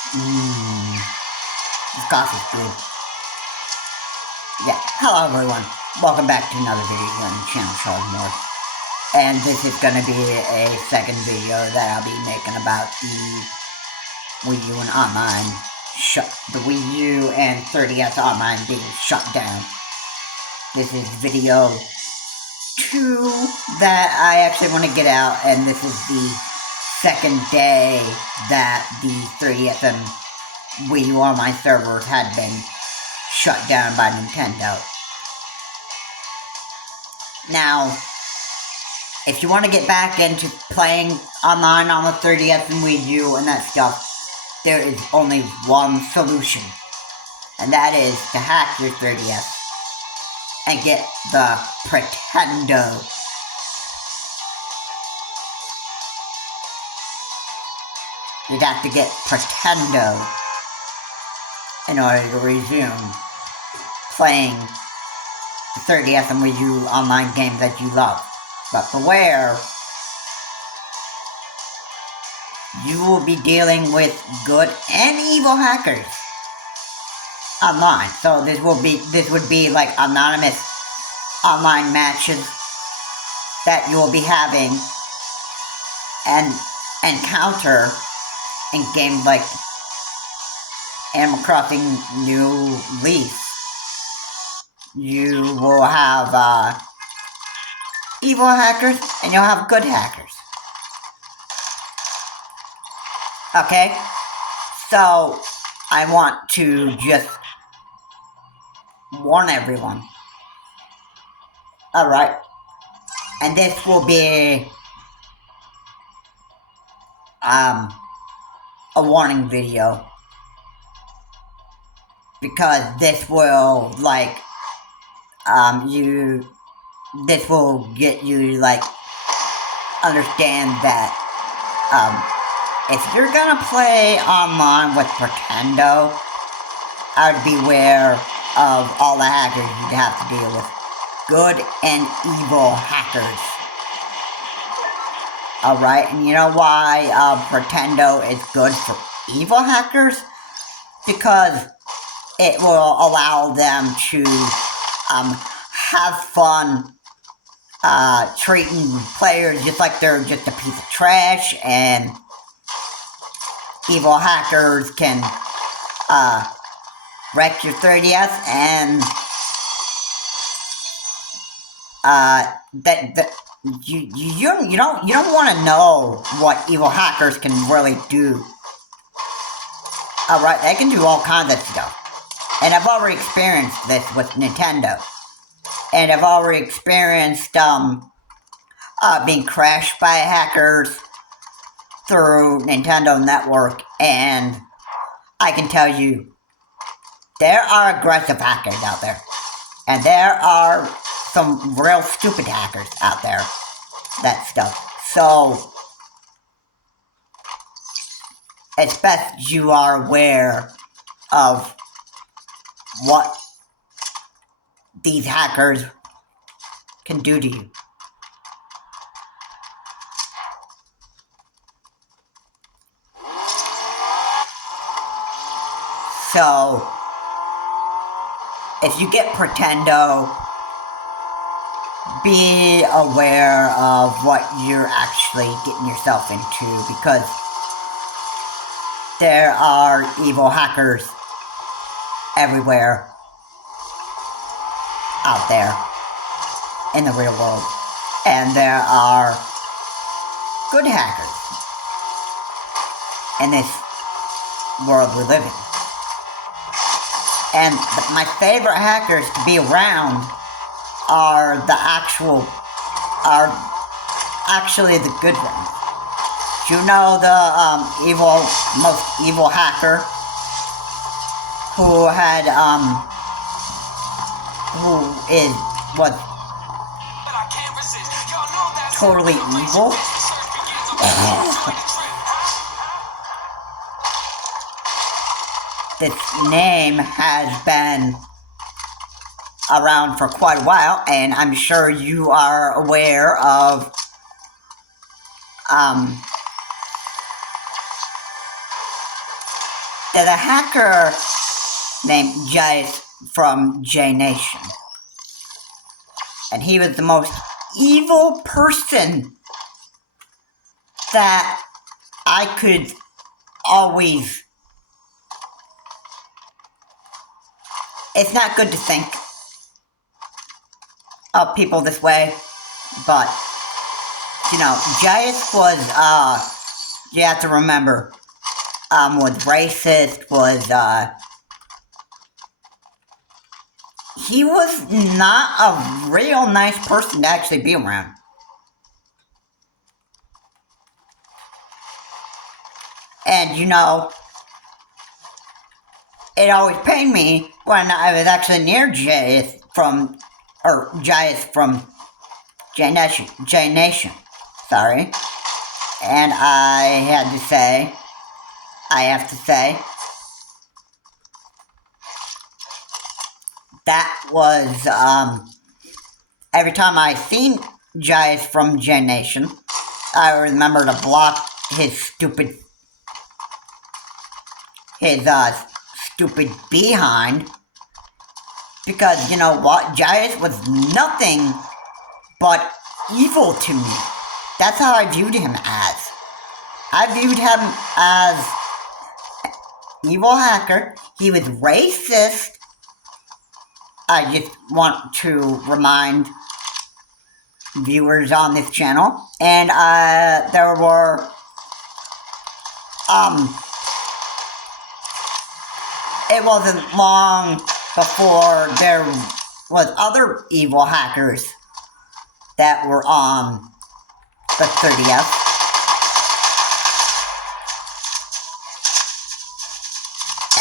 This coffee's good. Yeah, hello everyone. Welcome back to another video here on the channel, Charles Moore. And this is going to be a second video that I'll be making about the Wii U and Online the Wii U and 3ds Online being shut down. This is video 2 that I actually want to get out, and this is the second day that the 3ds and Wii U Online servers had been shut down by Nintendo. Now, if you want to get back into playing online on the 3ds and Wii U and that stuff, there is only one solution, and that is to hack your 3ds and get the Pretendo. You'd have to get Pretendo in order to resume playing the 3ds and Wii U online games that you love. But beware, you will be dealing with good and evil hackers online. So this would be like anonymous online matches that you will be having and encounter in games like Animal Crossing New Leaf. You will have evil hackers and you'll have good hackers. Okay? So, I want to just warn everyone. Alright. And this will be a warning video. Because this will, like, this will get you to, like, understand that, if you're gonna play online with Pretendo, I would beware of all the hackers you'd have to deal with. Good and evil hackers. Alright, and you know why, Pretendo is good for evil hackers? Because it will allow them to, have fun, treating players just like they're just a piece of trash, and evil hackers can, wreck your 3ds, and, you don't want to know what evil hackers can really do. Alright, they can do all kinds of stuff. And I've already experienced this with Nintendo. And I've already experienced, being crashed by hackers through Nintendo Network, and I can tell you, there are aggressive hackers out there. And there are some real stupid hackers out there. That stuff. So, it's best you are aware of what these hackers can do to you. So, if you get Pretendo, be aware of what you're actually getting yourself into, because there are evil hackers everywhere out there in the real world, and there are good hackers in this world we live in. And my favorite hackers to be around are actually the good ones. Do you know the most evil hacker who had was totally evil? This name has been around for quite a while, and I'm sure you are aware of There's a hacker named Jias from Jnation. And he was the most evil person that I could always... It's not good to think of people this way, but, you know, Jias was, you have to remember, was racist, was, he was not a real nice person to actually be around. And, you know, it always pained me when I was actually near Jias from Jnation, sorry. And I have to say, that was, every time I seen Jias from Jnation, I remember to block his stupid behind, because, you know what, Jias was nothing but evil to me. That's how I viewed him as. I viewed him as evil hacker. He was racist. I just want to remind viewers on this channel, and there were it wasn't long before there was other evil hackers that were on the 3ds.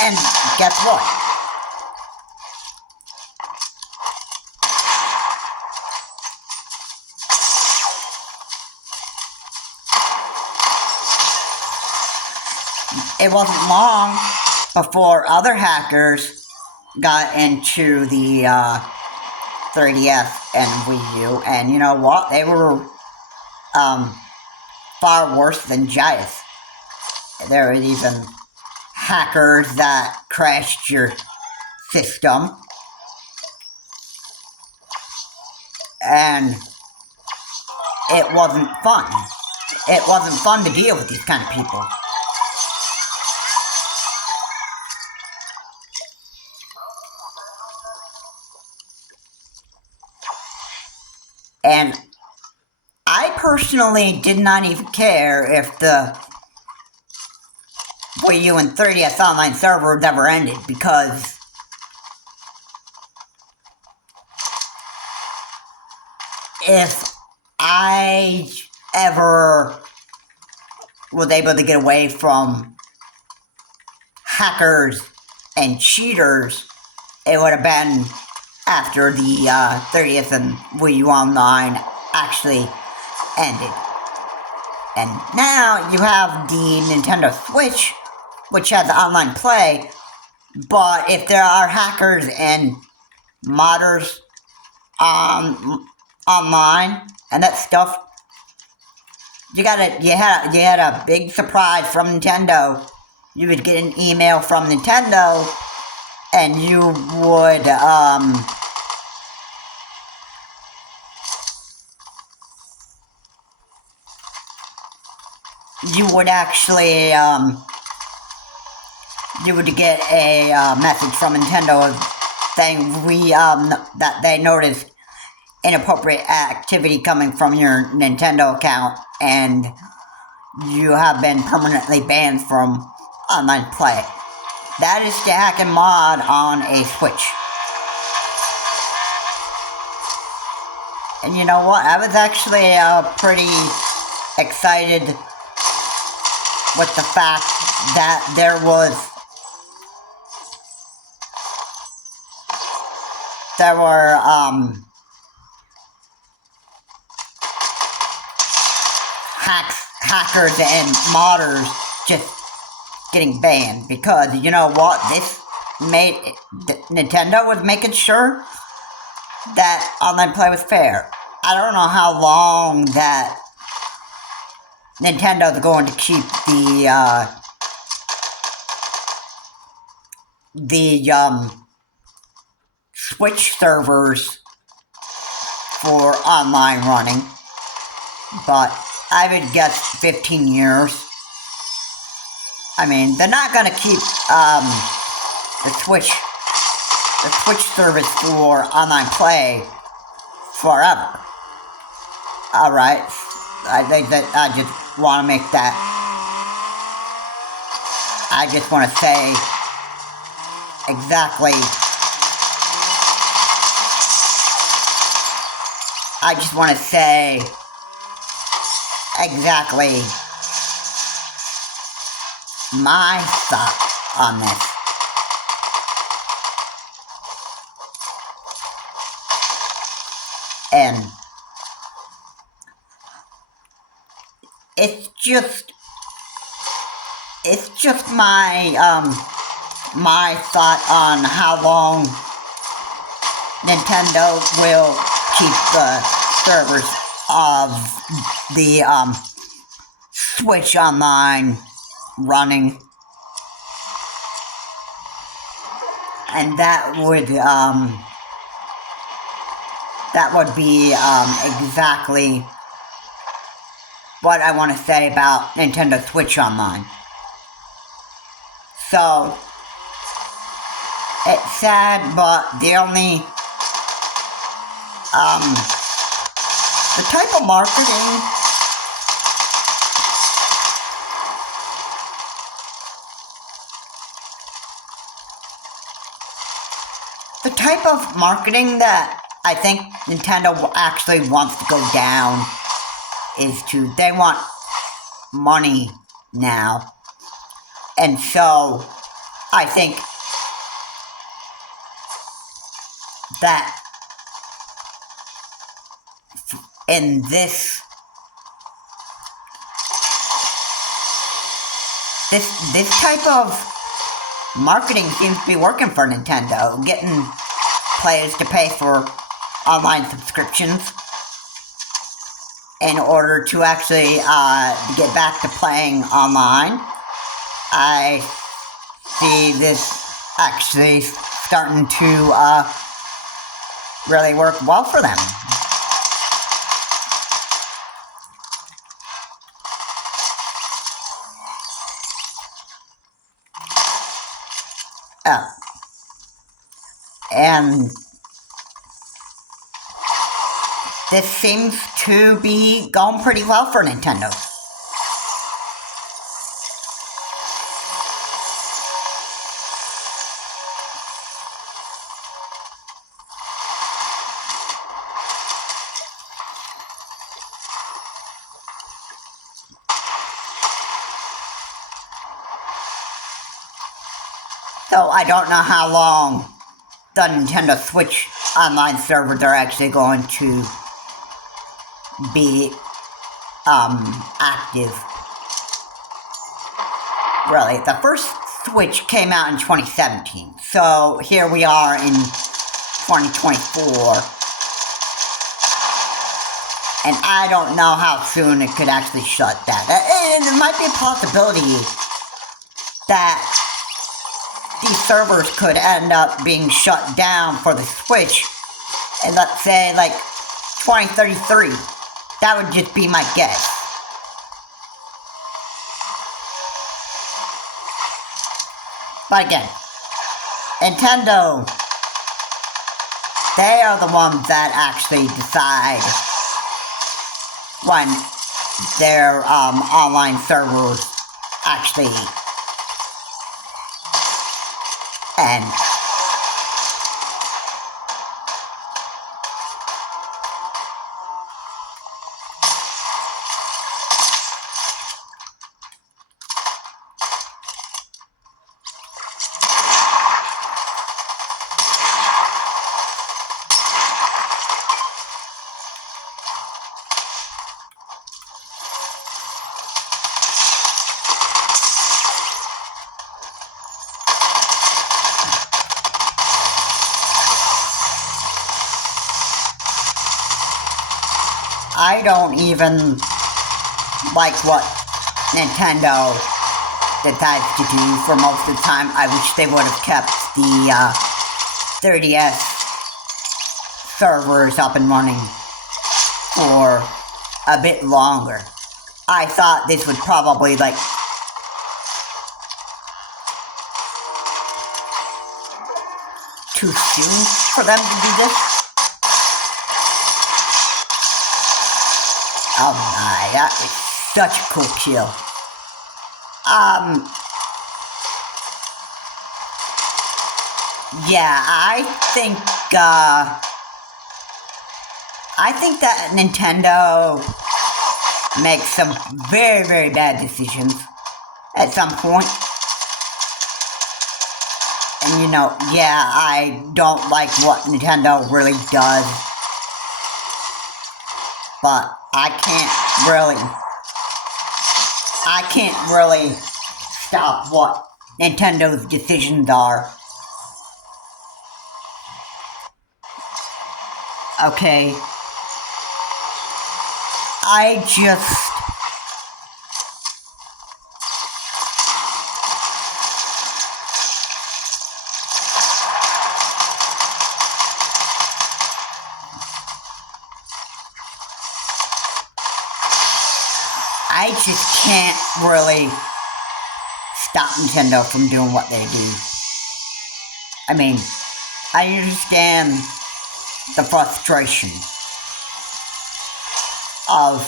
And guess what? It wasn't long before other hackers got into the 3ds and Wii U, and you know what? They were far worse than Jias. There were even hackers that crashed your system, and it wasn't fun. It wasn't fun to deal with these kind of people. And I personally did not even care if the Wii U and 3ds online servers ever ended, because if I ever was able to get away from hackers and cheaters, it would have been after the 3ds and Wii U Online actually ended. And now you have the Nintendo Switch, which has online play, but if there are hackers and modders online and that stuff, you had a big surprise from Nintendo. You would get an email from Nintendo, and you would actually you would get a message from Nintendo saying that they noticed inappropriate activity coming from your Nintendo account, and you have been permanently banned from online play. That is the hack and mod on a Switch. And you know what? I was actually pretty excited with the fact that there were hackers and modders just getting banned, because you know what, Nintendo was making sure that online play was fair. I don't know how long that Nintendo's going to keep the the Switch servers for online running, but I would guess 15 years. I mean, they're not gonna keep the Switch service for online play forever. Alright, I think that I just want to make that, I just want to say exactly, I just want to say exactly my thought on this. And it's just my my thought on how long Nintendo will keep the servers of the Switch Online running, and that would be exactly what I want to say about Nintendo Switch Online. So, it's sad, but the only, the type of marketing that I think Nintendo actually wants to go down is they want money now. And so, I think that in this type of marketing seems to be working for Nintendo, getting players to pay for online subscriptions in order to actually get back to playing online. I see this actually starting to really work well for them. And this seems to be going pretty well for Nintendo. So I don't know how long the Nintendo Switch online servers are actually going to be active. Really, the first Switch came out in 2017, so here we are in 2024, and I don't know how soon it could actually shut down. And there might be a possibility that these servers could end up being shut down for the Switch, and let's say like 2033. That would just be my guess. But again, Nintendo, they are the ones that actually decide when their online servers actually end. I don't even like what Nintendo decides to do for most of the time. I wish they would have kept the 3ds servers up and running for a bit longer. I thought this would probably, like, too soon for them to do this. Oh my, that is such a cool kill. Yeah, I think that Nintendo makes some very, very bad decisions at some point. And you know, yeah, I don't like what Nintendo really does. But I can't really stop what Nintendo's decisions are. Okay. I just can't really stop Nintendo from doing what they do. I mean, I understand the frustration of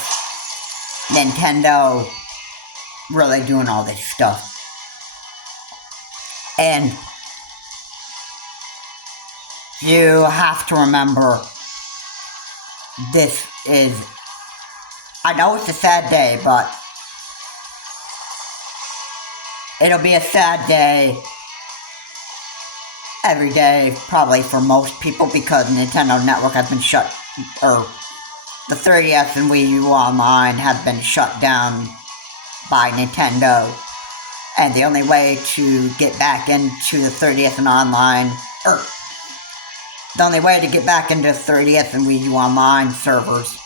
Nintendo really doing all this stuff. And you have to remember, this is, I know it's a sad day, but it'll be a sad day every day, probably for most people, because Nintendo Network has been shut, or the 3DS and Wii U Online have been shut down by Nintendo. And the only way to get back into the 3DS and Online, the only way to get back into 3DS and Wii U Online servers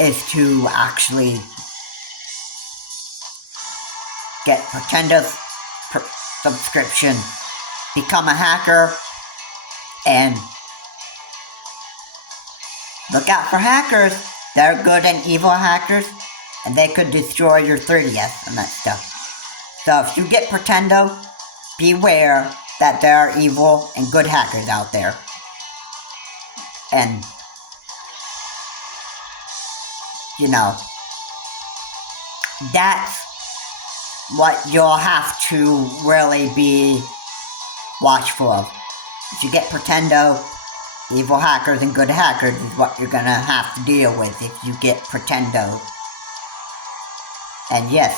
is to actually get Pretendo's subscription, become a hacker, and look out for hackers. They're good and evil hackers, and they could destroy your 3DS and that stuff. So if you get Pretendo, beware that there are evil and good hackers out there. And, you know, that's what you'll have to really be watchful of. If you get Pretendo, evil hackers and good hackers is what you're gonna have to deal with if you get Pretendo. And yes,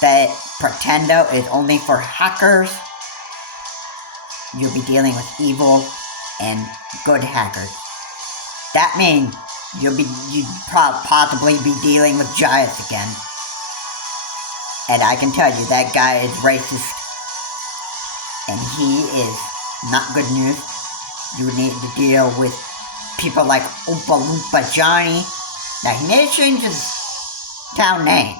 that Pretendo is only for hackers. You'll be dealing with evil and good hackers. That means you'd possibly be dealing with Jias again. And I can tell you, that guy is racist. And he is not good news. You need to deal with people like Oompa Loompa Johnny. Now, he may change his town name.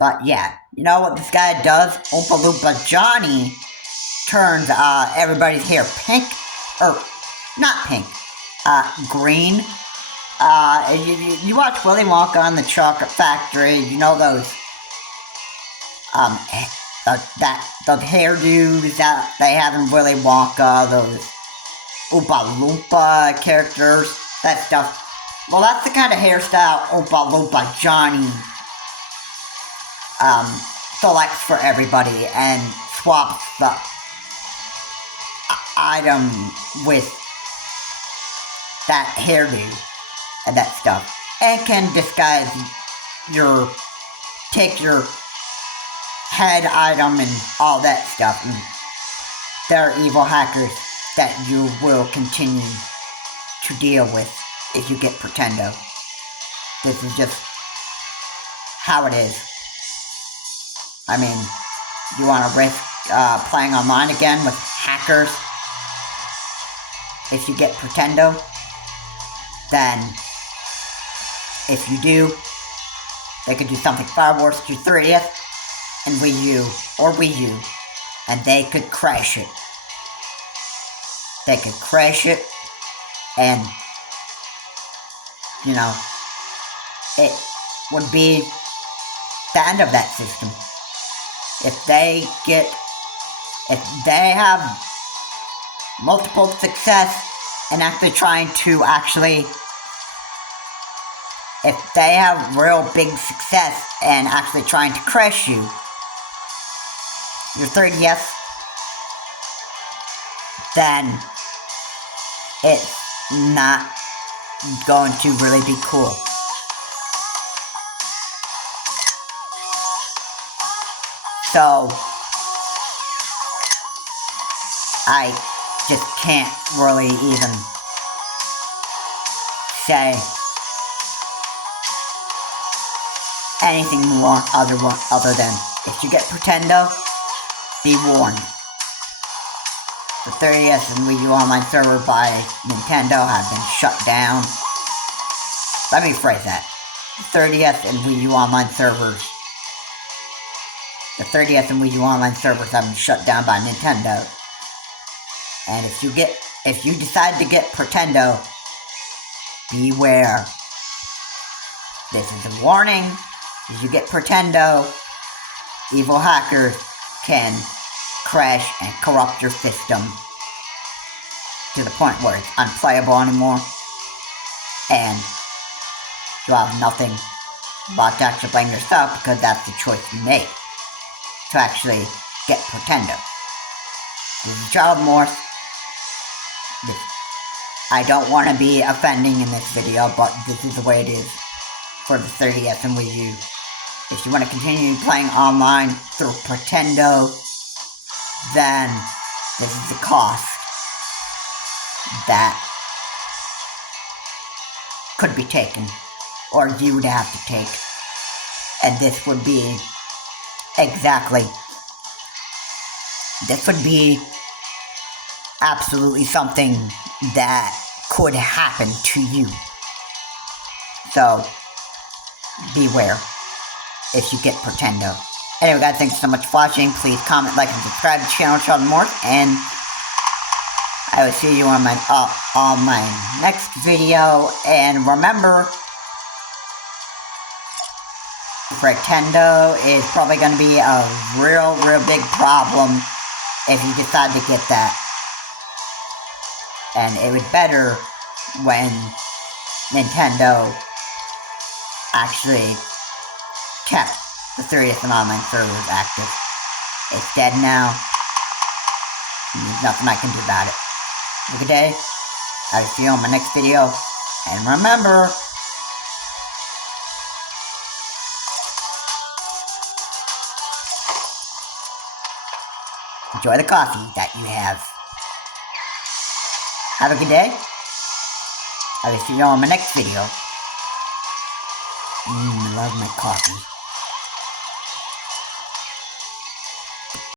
But yeah, you know what this guy does? Oompa Loompa Johnny turns everybody's hair pink. Or, not pink. Green. You watch Willy Wonka on the Chocolate Factory. You know those those hairdos that they have in Willy Wonka, those Oompa Loompa characters, that stuff. Well, that's the kind of hairstyle Oompa Loompa Johnny selects for everybody and swaps the item with that hairdo and that stuff. And can disguise take your head item and all that stuff. And there are evil hackers that you will continue to deal with if you get Pretendo. This is just how it is. I mean, you want to risk playing online again with hackers if you get Pretendo? Then, if you do, they could do something far worse to 3DS and Wii U, or Wii U, and they could crash it. They could crash it, and, you know, it would be the end of that system. If they have multiple success and actually trying to if they have real big success and actually trying to crash you, your 3DS, then it's not going to really be cool. So, I just can't really even say anything more other than, if you get Pretendo, be warned. The 3DS and Wii U Online server by Nintendo have been shut down. Let me phrase that. The 3DS and Wii U Online servers. The 3DS and Wii U Online servers have been shut down by Nintendo. And if you decide to get Pretendo, beware. This is a warning. If you get Pretendo, evil hackers can crash and corrupt your system to the point where it's unplayable anymore, and you have nothing but to actually blame yourself, because that's the choice you made to actually get Pretendo. This is child remorse. I don't want to be offending in this video, but this is the way it is for the 3DS and Wii U. If you want to continue playing online through Pretendo, then this is the cost that could be taken, or you would have to take. And this would be absolutely something that could happen to you. So, beware if you get Pretendo. Anyway guys, thanks so much for watching. Please comment, like, and subscribe to the channel, Child More, and I will see you on my next video. And remember, Pretendo is probably going to be a real big problem if you decide to get that. And it was better when Nintendo actually kept the 3DS and online servers active. It's dead now. There's nothing I can do about it. Have a good day. I'll see you on my next video. And remember, enjoy the coffee that you have. Have a good day. I will see you on my next video. I love my coffee.